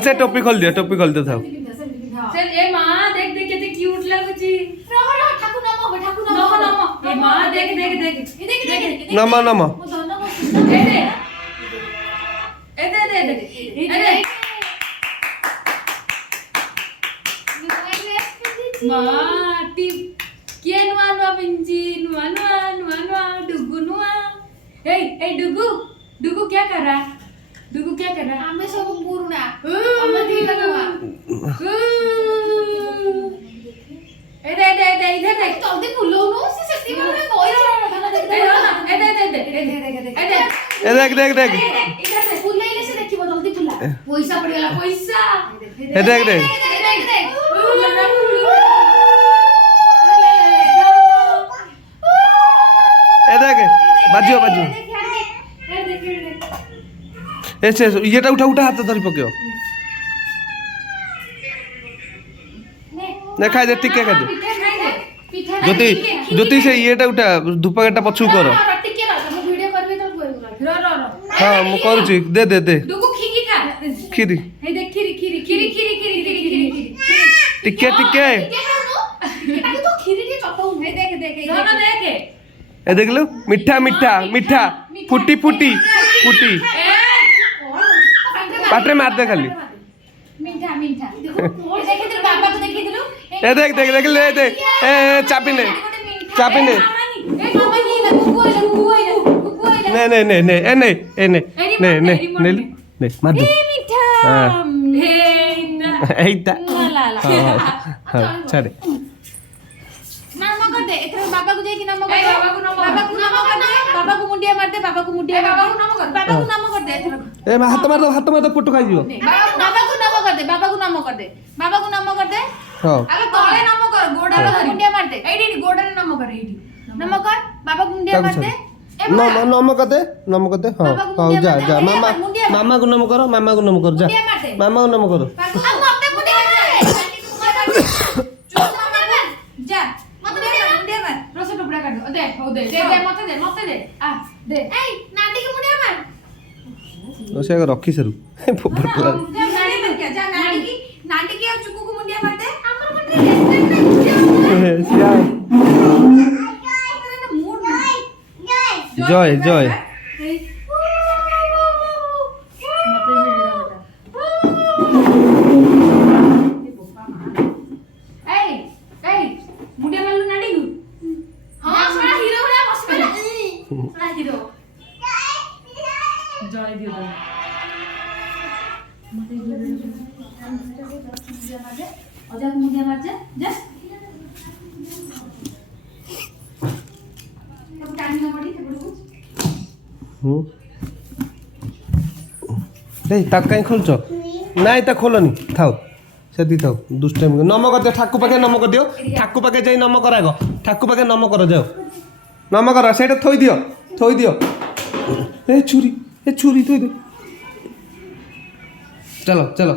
अच्छा टोपी खोल दियो था चल ए मां देख देख केते क्यूट लागुची रह ठाकु नम ए मां देख देख देख नम ए दे मां टिप किए नुआ पिंजी नुआ डुगु नुआ ए डुगु क्या कर रहा आमे सब पुरुना आमे दिला नुआ इधर देख जल्दी फुलो नो से सेफ्टी वाला कोई देख फुले ले से देखिबो जल्दी फुला पैसा पड़ेला पैसा देख बाजियो ऐसे ये उठा हाथ धरी पकेओ ने खाई दे टिके खाई दे ज्योति से ये उठा धूपकाटा पछु कर हाँ मु करूची दे खीरी टिके ए देख लो मीठा फुटी पाटे मार दे खाली ए देख ले दे ए चापी ने नहीं मार दे एइता हां छाड़े नाम कर दे इधर बाबा को जाई कि नाम कर बाबा को मुंडिया मार दे बाबा को नाम कर दे इधर ए हाथ मार दो फोटो खाई जीवो बाबा को नाम कर दे हां अबे तळे नाम कर गोडाला मुंडिया मार दे एडी गोडाला नाम कर नाम कर बाबा को मुंडिया मार दे नम कर दे हां जा मामा को नम करो जा मामा को नम करो हम अपने मुंडिया मार जा मुंडिया मार रोसे टुकड़ा कर दे दे मत दे आ दे ए नाटी की मुंडिया मार से रखी सरू नाटी की और चुकू को मुंडिया मार दे हमर जय मुंडिया मारलु नाडी गु हां सोना हीरो बना बस पहला सोना हीरो जय दियो अजा को मुंडिया मार जा तब टाइम ना पड़ी तो कुछ ताक कहीं खोलच नाई ता खोलनी थाओ से थाओ दुष्टाइम नम कर दियो ठाकु पाखे नम कर दियो ठाकु पाखे जाई नम कराग ठाकु पाखे नम कर जाओ नम कर सेटा थोई दियो ए छुरी थोई दे चलो